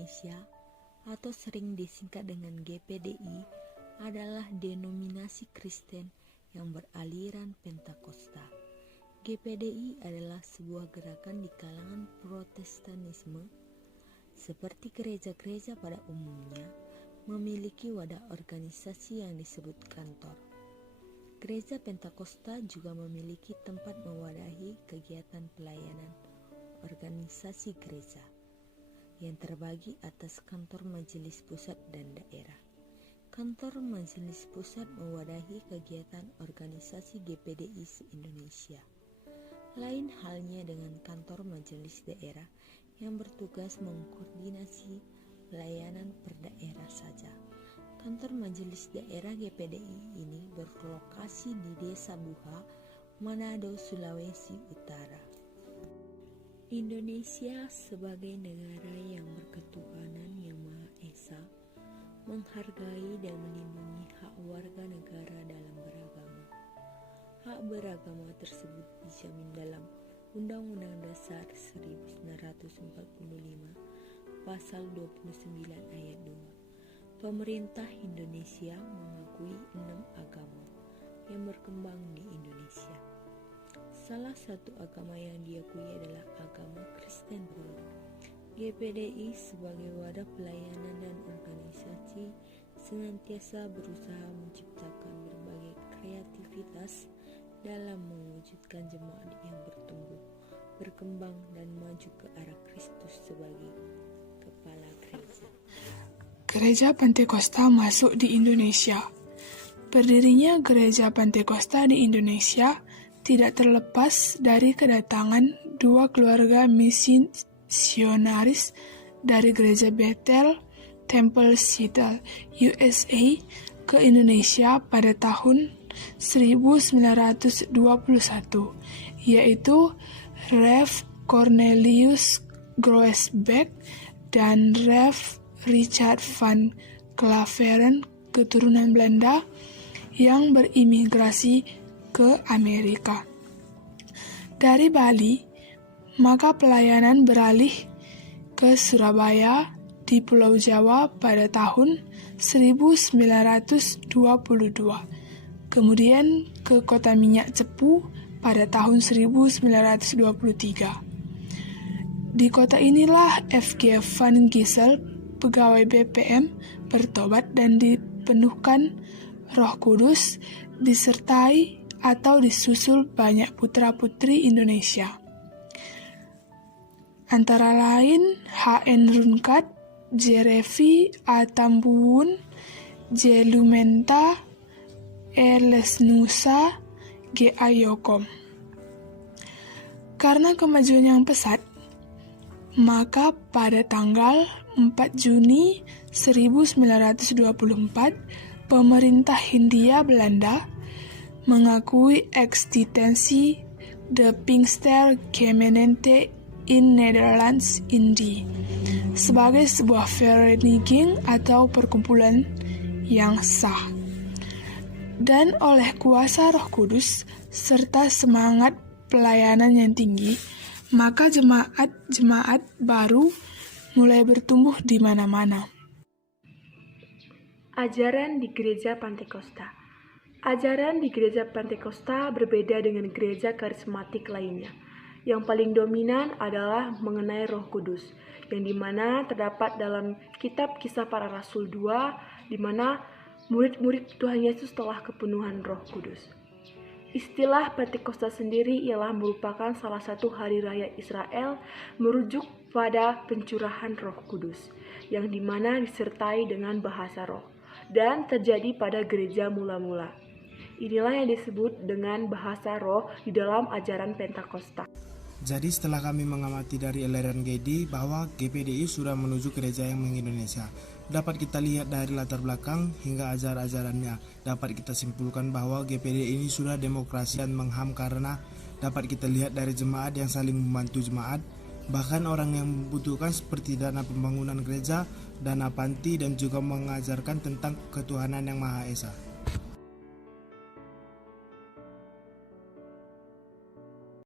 Indonesia atau sering disingkat dengan GPDI adalah denominasi Kristen yang beraliran Pentakosta. GPDI adalah sebuah gerakan di kalangan Protestanisme, seperti gereja-gereja pada umumnya, memiliki wadah organisasi yang disebut kantor. Gereja Pentakosta juga memiliki tempat mewadahi kegiatan pelayanan organisasi gereja yang terbagi atas kantor majelis pusat dan daerah. Kantor majelis pusat mewadahi kegiatan organisasi GPDI se-Indonesia. Lain halnya dengan kantor majelis daerah yang bertugas mengkoordinasi pelayanan per daerah saja. Kantor majelis daerah GPDI ini berlokasi di Desa Buha, Manado, Sulawesi Utara. Indonesia sebagai negara yang berketuhanan yang Maha Esa menghargai dan melindungi hak warga negara dalam beragama. Hak beragama tersebut dijamin dalam Undang-Undang Dasar 1945 Pasal 29 Ayat 2. Pemerintah Indonesia mengakui 6 agama yang berkembang di Indonesia. Salah satu agama yang diakui adalah agama Kristen. GPDI sebagai wadah pelayanan dan organisasi senantiasa berusaha menciptakan berbagai kreativitas dalam mewujudkan jemaat yang bertumbuh, berkembang dan maju ke arah Kristus sebagai kepala gereja. Gereja Pentakosta masuk di Indonesia. Berdirinya Gereja Pentakosta di Indonesia tidak terlepas dari kedatangan dua keluarga misionaris dari Gereja Bethel Temple Seattle, USA ke Indonesia pada tahun 1921, yaitu Rev. Cornelius Groesbeck dan Rev. Richard van Klaveren, keturunan Belanda yang berimigrasi ke Amerika. Dari Bali, maka pelayanan beralih ke Surabaya di Pulau Jawa pada tahun 1922, kemudian ke Kota Minyak Cepu pada tahun 1923. Di kota inilah F.G. van Gisel, pegawai BPM, bertobat dan dipenuhkan Roh Kudus, disertai atau disusul banyak putra-putri Indonesia. Antara lain H.N. Runkat, J. Revi, A. Tambuwun, J. Lumenta, E. Lesnusa, G. A. Yokom. Karena kemajuan yang pesat, maka pada tanggal 4 Juni 1924, pemerintah Hindia Belanda mengakui eksistensi de Pinkster Gemeente in Nederlands Indie sebagai sebuah vereniging atau perkumpulan yang sah. Dan oleh kuasa Roh Kudus serta semangat pelayanan yang tinggi, maka jemaat-jemaat baru mulai bertumbuh di mana-mana. Ajaran di Gereja Pentakosta. Ajaran di Gereja Pentakosta berbeda dengan gereja karismatik lainnya. Yang paling dominan adalah mengenai Roh Kudus, yang dimana terdapat dalam kitab Kisah Para Rasul 2, di mana murid-murid Tuhan Yesus telah kepenuhan Roh Kudus. Istilah Pentakosta sendiri ialah merupakan salah satu hari raya Israel merujuk pada pencurahan Roh Kudus, yang dimana disertai dengan bahasa roh, dan terjadi pada gereja mula-mula. Inilah yang disebut dengan bahasa roh di dalam ajaran Pentakosta. Jadi setelah kami mengamati dari aliran GD bahwa GPDI sudah menuju gereja yang meng-Indonesia, dapat kita lihat dari latar belakang hingga ajar-ajarannya. Dapat kita simpulkan bahwa GPDI ini sudah demokrasi dan mengham karena dapat kita lihat dari jemaat yang saling membantu jemaat, bahkan orang yang membutuhkan seperti dana pembangunan gereja, dana panti, dan juga mengajarkan tentang ketuhanan yang Maha Esa.